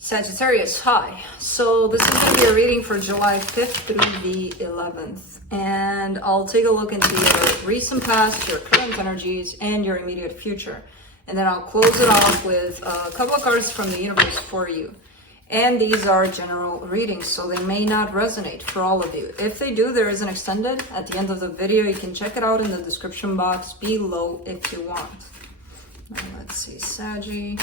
Sagittarius, hi. So this is going to be a reading for July 5th through the 11th. And I'll take a look into your recent past, your current energies, and your immediate future. And then I'll close it off with a couple of cards from the universe for you. And these are general readings, so they may not resonate for all of you. If they do, there is an extended at the end of the video. You can check it out in the description box below if you want. Now let's see, Saggy.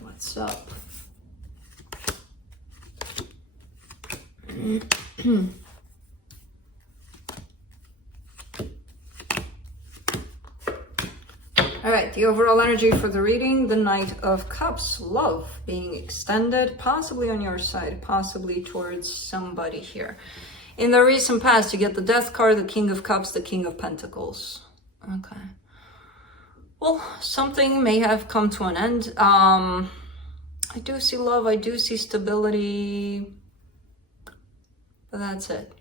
What's up? All right, the overall energy for the reading, the Knight of Cups, love being extended, possibly on your side, possibly towards somebody here. In the recent past, you get the Death card, the King of Cups, the King of Pentacles. Okay. Well, something may have come to an end. I do see love, I do see stability, but that's it.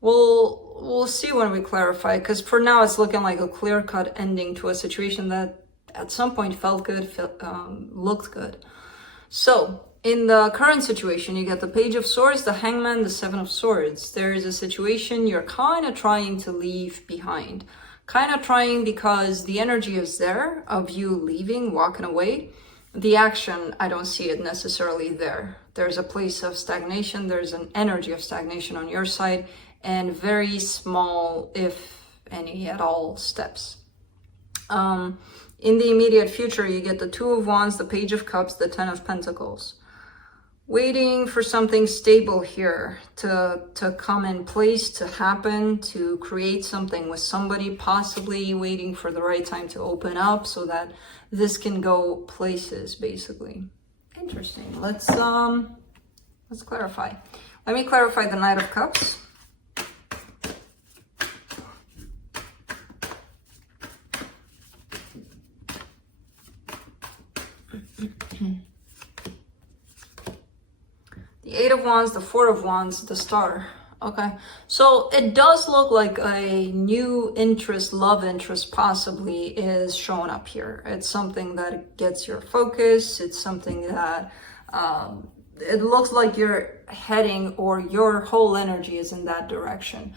We'll see when we clarify, because for now it's looking like a clear-cut ending to a situation that at some point felt good, looked good. So in the current situation, you get the Page of Swords, the Hangman, the Seven of Swords. There is a situation you're kind of trying to leave behind. Kind of trying because the energy is there of you leaving, walking away. The action, I don't see it necessarily there. There's a place of stagnation. There's an energy of stagnation on your side and very small, if any at all, steps. In the immediate future, you get the Two of Wands, the Page of Cups, the Ten of Pentacles. Waiting for something stable here to come in place, to happen, to create something with somebody, possibly waiting for the right time to open up so that this can go places, basically. Interesting. Let's clarify. Let me clarify the Knight of Cups. The Eight of Wands, the Four of Wands, the Star. Okay, so it does look like a new interest, love interest possibly is showing up here. It's something that gets your focus. It's something that it looks like you're heading, or your whole energy is in that direction.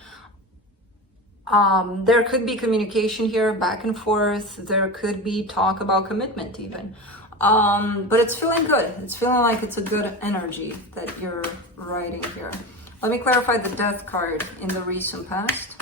There could be communication here, back and forth. There could be talk about commitment even. But it's feeling good. It's feeling like it's a good energy that you're riding here. Let me clarify the Death card in the recent past.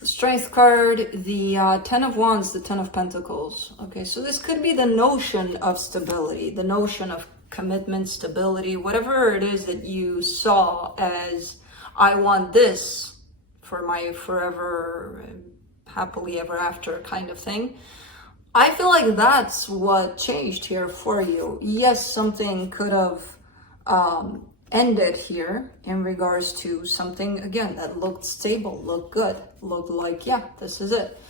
The Strength card, the Ten of Wands, the Ten of Pentacles. Okay, so this could be the notion of stability, the notion of commitment, stability, whatever it is that you saw as, I want this for my forever, happily ever after kind of thing. I feel like that's what changed here for you. Yes, something could have ended here in regards to something, again, that looked stable, looked good, looked like, yeah, this is it.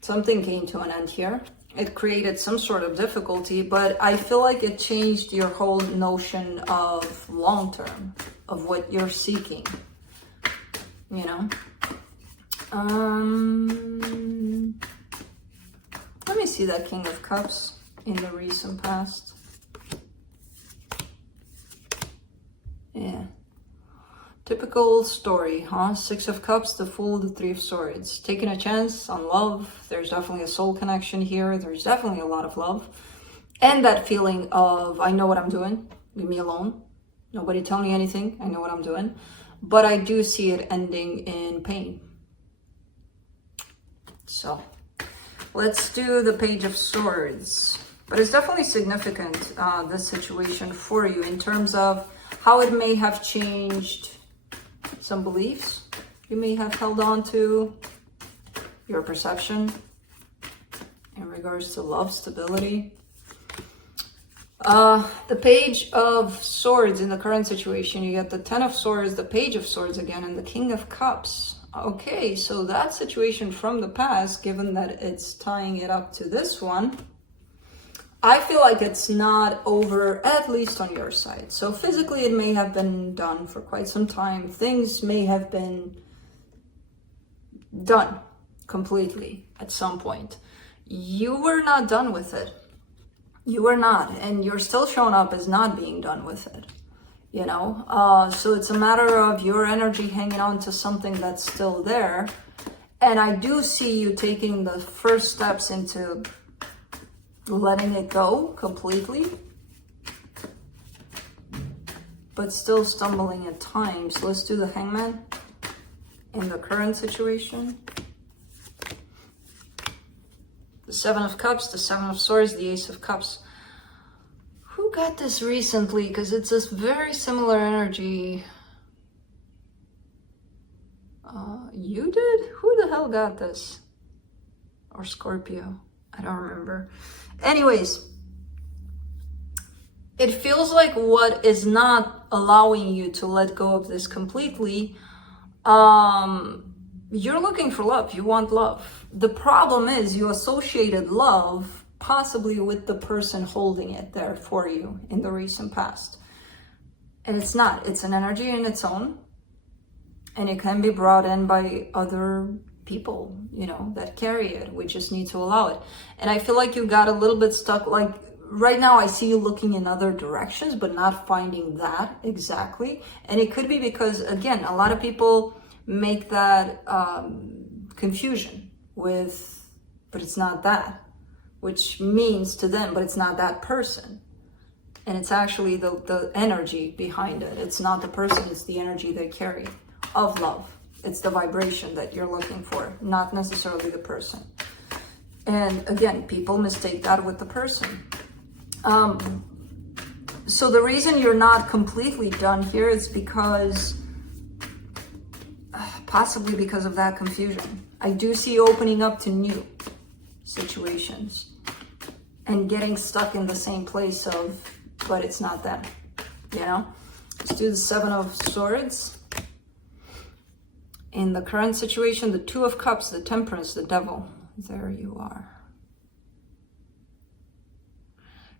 Something came to an end here. It created some sort of difficulty, but I feel like it changed your whole notion of long-term, of what you're seeking, you know? Let me see that King of Cups in the recent past. Yeah. Typical story, huh? Six of Cups, the Fool, the Three of Swords. Taking a chance on love. There's definitely a soul connection here. There's definitely a lot of love. And that feeling of, I know what I'm doing. Leave me alone. Nobody tell me anything. I know what I'm doing. But I do see it ending in pain. So let's do the Page of Swords. But it's definitely significant, this situation for you, in terms of how it may have changed some beliefs you may have held on to, your perception in regards to love, stability. The Page of Swords in the current situation, you get the Ten of Swords, the Page of Swords again, and the King of Cups. Okay, so that situation from the past, given that it's tying it up to this one, I feel like it's not over, at least on your side. So physically, it may have been done for quite some time. Things may have been done completely at some point. You were not done with it. You were not, and you're still showing up as not being done with it, you know? So it's a matter of your energy hanging on to something that's still there. And I do see you taking the first steps into letting it go completely, but still stumbling at times. Let's do the Hangman in the current situation. The Seven of Cups, the Seven of Swords, the Ace of Cups. Who got this recently? Because it's this very similar energy. You did? Who the hell got this? Or Scorpio? I don't remember. Anyways, it feels like what is not allowing you to let go of this completely, you're looking for love. You want love. The problem is you associated love possibly with the person holding it there for you in the recent past. And it's not. It's an energy in its own. And it can be brought in by other people, you know, that carry it. We just need to allow it. And I feel like you got a little bit stuck. Like right now I see you looking in other directions, but not finding that exactly. And it could be because, again, a lot of people make that confusion with, but it's not that, which means to them, but it's not that person. And it's actually the energy behind it. It's not the person, it's the energy they carry of love. It's the vibration that you're looking for, not necessarily the person. And again, people mistake that with the person. So the reason you're not completely done here is because, possibly because of that confusion. I do see you opening up to new situations and getting stuck in the same place of, but it's not them, you know? Let's do the Seven of Swords. In the current situation, the Two of Cups, the Temperance, the Devil. There you are.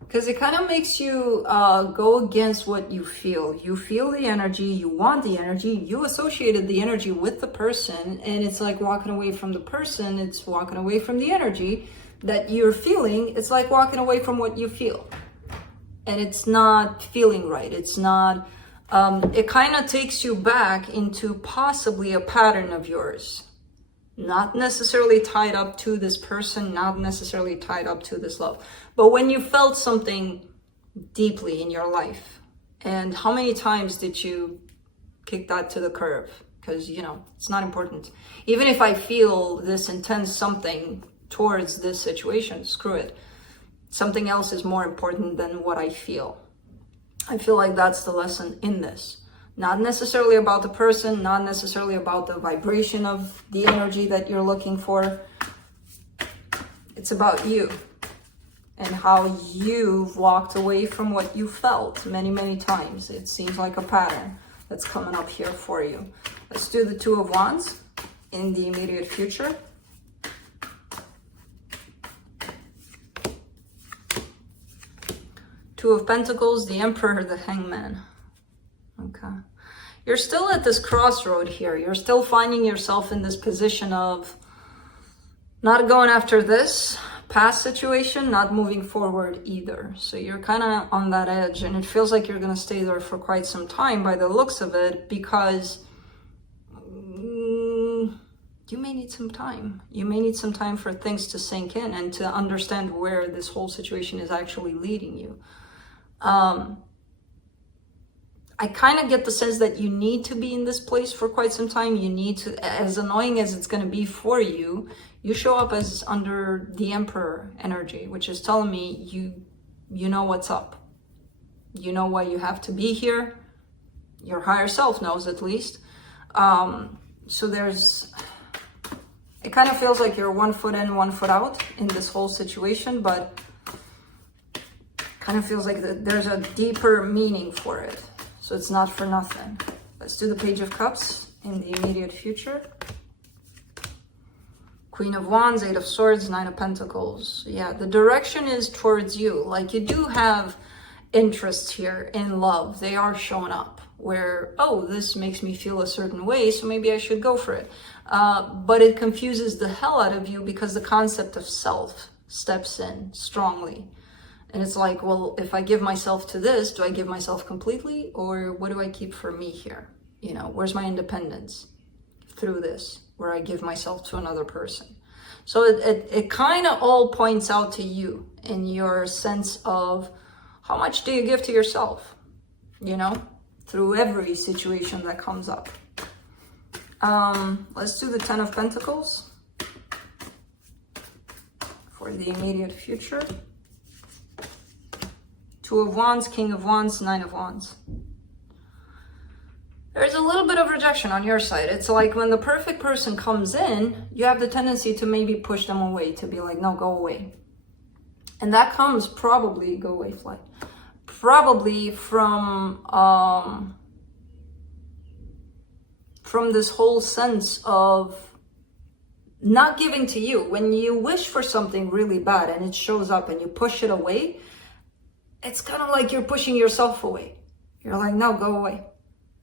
Because it kind of makes you go against what you feel. You feel the energy, you want the energy, you associated the energy with the person, and it's like walking away from the person, it's walking away from the energy that you're feeling. It's like walking away from what you feel. And it's not feeling right. It's not... it kind of takes you back into possibly a pattern of yours. Not necessarily tied up to this person, not necessarily tied up to this love. But when you felt something deeply in your life, and how many times did you kick that to the curb? Because, you know, it's not important. Even if I feel this intense something towards this situation, screw it. Something else is more important than what I feel. I feel like that's the lesson in this. Not necessarily about the person, not necessarily about the vibration of the energy that you're looking for. It's about you and how you've walked away from what you felt many, many times. It seems like a pattern that's coming up here for you. Let's do the Two of Wands in the immediate future. Two of Pentacles, the Emperor, the Hangman. Okay. You're still at this crossroad here. You're still finding yourself in this position of not going after this past situation, not moving forward either. So you're kind of on that edge, and it feels like you're going to stay there for quite some time by the looks of it, because you may need some time. You may need some time for things to sink in and to understand where this whole situation is actually leading you. I kind of get the sense that you need to be in this place for quite some time. You need to, as annoying as it's going to be for you, you show up as under the Emperor energy, which is telling me you know what's up. You know why you have to be here. Your higher self knows, at least. So there's, it kind of feels like you're 1 foot in, 1 foot out in this whole situation, but kind of feels like there's a deeper meaning for it. So it's not for nothing. Let's do the Page of Cups in the immediate future. Queen of Wands, Eight of Swords, Nine of Pentacles. Yeah, the direction is towards you. Like, you do have interest here in love. They are showing up. where, oh, this makes me feel a certain way, so maybe I should go for it. But it confuses the hell out of you because the concept of self steps in strongly. And it's like, well, if I give myself to this, do I give myself completely, or what do I keep for me here? You know, where's my independence through this, where I give myself to another person? So it kind of all points out to you in your sense of how much do you give to yourself, you know, through every situation that comes up. Let's do the 10 of Pentacles for the immediate future. 2 of Wands, King of Wands, 9 of Wands. There's a little bit of rejection on your side. It's like when the perfect person comes in, you have the tendency to maybe push them away, to be like, no, go away. And that comes probably, go away, fly, probably from this whole sense of not giving to you. When you wish for something really bad and it shows up and you push it away, it's kind of like you're pushing yourself away. You're like, no, go away.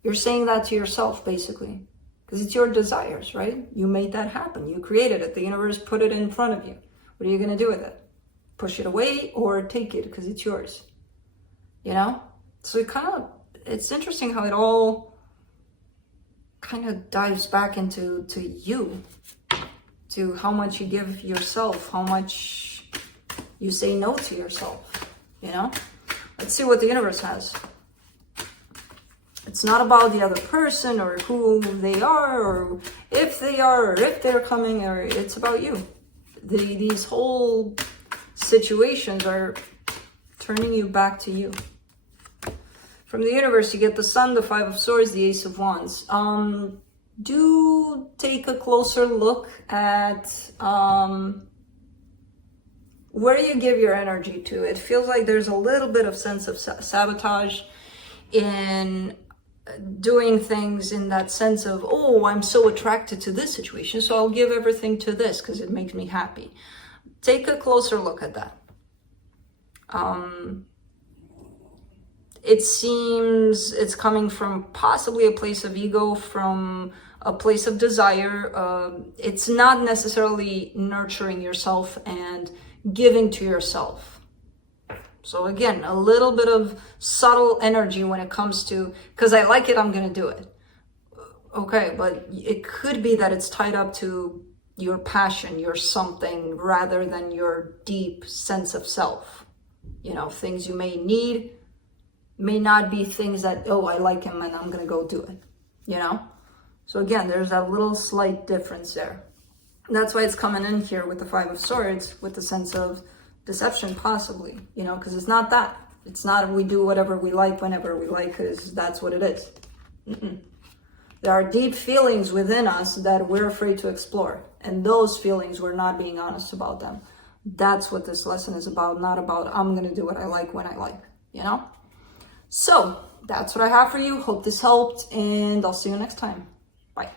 You're saying that to yourself, basically, because it's your desires, right? You made that happen. You created it. The universe put it in front of you. What are you going to do with it? Push it away or take it because it's yours? You know? So it's interesting how it all kind of dives back into you, to how much you give yourself, how much you say no to yourself, you know? Let's see what the universe has. It's not about the other person or who they are or if they are or if they're coming, or it's about you. These whole situations are turning you back to you. From the universe, you get the Sun, the 5 of Swords, the Ace of Wands. Do take a closer look at where you give your energy to. It feels like there's a little bit of sense of sabotage in doing things in that sense of, oh, I'm so attracted to this situation, so I'll give everything to this because it makes me happy. Take a closer look at that. It seems it's coming from possibly a place of ego, from a place of desire. It's not necessarily nurturing yourself and giving to yourself. So again, a little bit of subtle energy when it comes to, because I like it, I'm going to do it. Okay, but it could be that it's tied up to your passion, your something, rather than your deep sense of self. You know, things you may need may not be things that, oh, I like him and I'm going to go do it, you know? So again, there's that little slight difference there. And that's why it's coming in here with the 5 of Swords, with the sense of deception, possibly, you know, because it's not that. It's not we do whatever we like whenever we like, because that's what it is. There are deep feelings within us that we're afraid to explore. And those feelings, we're not being honest about them. That's what this lesson is about, not about I'm going to do what I like when I like, you know? So that's what I have for you. Hope this helped, and I'll see you next time. Bye.